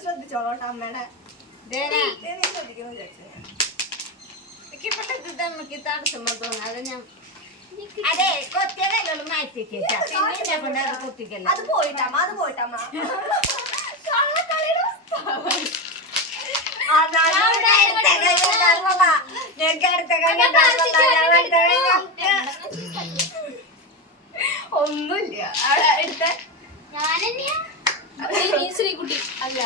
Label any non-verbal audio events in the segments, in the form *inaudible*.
ശ്രദ്ധിച്ചോളോട്ടോ അമ്മയുടെ ശ്രദ്ധിക്കുന്നു വിചാരിച്ചു ഞാൻ. നമുക്ക് തടസ്സം അതെ കൊത്തിയതല്ലോ മാറ്റിക്കേട്ടാ പിന്നെ എന്നെ കൊണ്ട് അത് കുത്തിക്കല്ല. അത് പോയിട്ടമ്മ പോയിട്ടമ്മ *laughs* ഒന്നുമില്ല. അവിടെ എടുത്ത. ശ്രീകുട്ടി അല്ല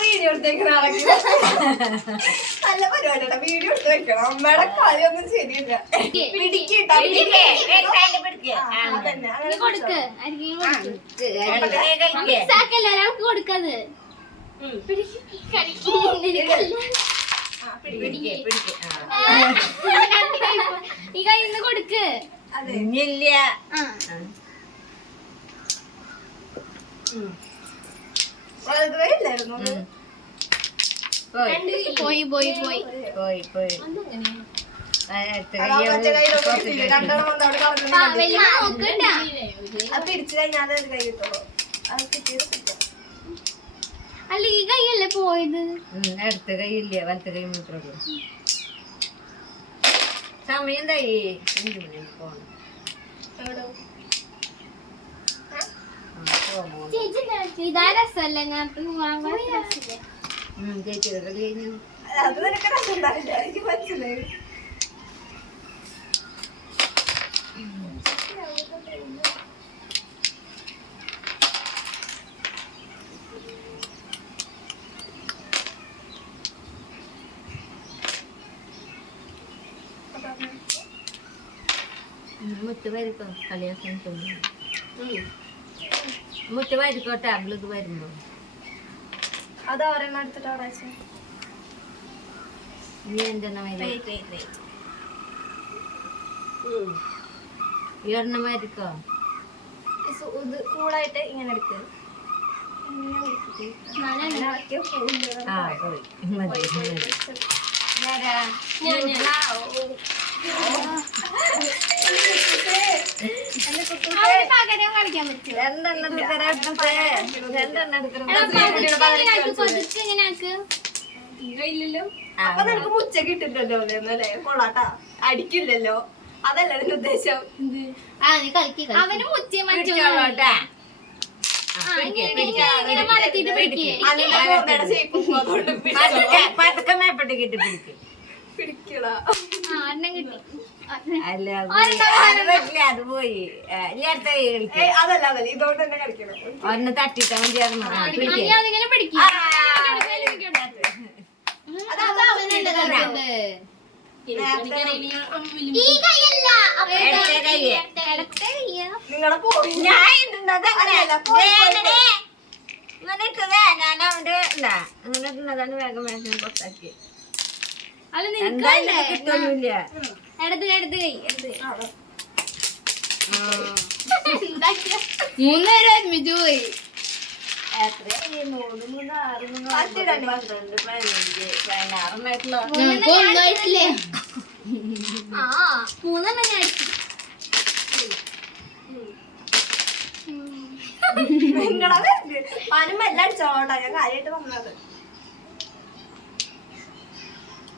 വീഡിയോ എടുത്തേക്ക് നടക്കുന്നത് നല്ല പരിപാടിയാണ് വീഡിയോ എടുത്ത് വെക്കണം അമ്മയുടെ കളിയൊന്നും ശരിയില്ല പിടിക്കട്ടോ കൊടുക്കത് പിടിക്കേ പിടിക്കേ പിടിക്ക്. ഉം. പോയി. പോയി പോയി പോയി. പോയി അല്ല ഈ കൈയല്ലേ പോയത്? അടുത്ത കൈയില്ല? വലത്തെ കൈ മാത്രമേ ഉള്ളൂ. സമയം ചേച്ചി അഞ്ചു മണി പോണം എവിടെ? ഇതാ രസമല്ലേ? നേരത്തെ വാങ്ങാൻ ചേച്ചിയുടെ കളി കഴിഞ്ഞു അത് നിനക്ക് രസം ഉണ്ടാവില്ല എനിക്ക് മനസ്സിലായി മുത്ത് വരിക്കോ കളിയാക്കാൻ തോന്നുന്നു മുത്ത് വരിക്കോ ടാബ്ലറ്റ് വരുമ്പോ. അത് ഒരെണ്ണം എടുത്തിട്ട് അവിടെ നീ എന്തെണ്ണ. ഈ ഇത് കൂളായിട്ട് ഇങ്ങനെ എടുക്ക്. ഇങ്ങനെ എടുത്തിട്ട് അങ്ങനെ ആക്കിയാ പോവില്ല. ആ പോയി. മതി മതി അപ്പൊ നിനക്ക് മുച്ച കിട്ടില്ലല്ലോ എന്നല്ലേ കൊള്ളാട്ടാ അടിക്കില്ലല്ലോ അതല്ല ഉദ്ദേശം ആ നീ കളിക്കുക അവന് മുച്ചേ പതുക്കെ മേപ്പെട്ട് കിട്ടി പിടിക്കും പിടിക്കടാ. ആ ഒരെണ്ണം അല്ല അത് പോയി. അതല്ല അതല്ല. തന്നെ കളിക്കണം. തട്ടിട്ടാ മതി നിങ്ങളെ പോയി ഞാൻ അങ്ങനെ. അല്ലല്ല, പോയി, പോയി, വേഗം ഇട്. ഇങ്ങനെ ഇട്ടതേ ഞാൻ അവന്റെ ഇല്ല അങ്ങനെ ഇടുന്നതാണ് വേഗം വേഗം പുറത്താക്കി എന്തായാലും നിനക്കല്ലേ കിട്ടൊന്നുമില്ല കൈ ഒരുമിച്ച് പോയി. ഒന്നായിട്ടില്ലേ? ആ മൂന്നെണ്ണം ഞാൻ. നിങ്ങളെ വരുന്നത് പനും എല്ലാം അടിച്ചോളാട്ടാ ഞാൻ കാര്യമായിട്ട് പറഞ്ഞത്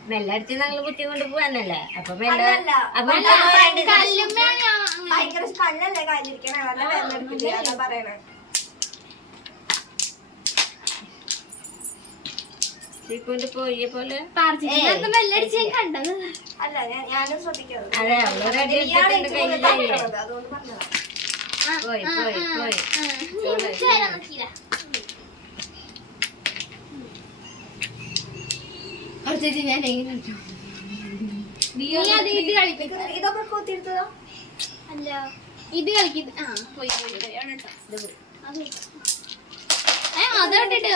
മെല്ലെ നല്ല കുത്തി കൊണ്ട് പോവാനല്ലേ അപ്പൊ മെല്ലെ. അപ്പൊ ഭയങ്കര കല്ലല്ലേ നല്ല അതാ പറയണേ. പോലെ. പോയി ഞാൻ എങ്ങനെ അത് ഇത് കളിപ്പിക്ക. ഇത് ഇതൊക്കെ കൂത്തിയെടുത്തതോ? അല്ല ഇത് കളിക്കുന്ന ആ പോയി പോയി ഇട്ടോ. അത് അതോട്ടിട്ട്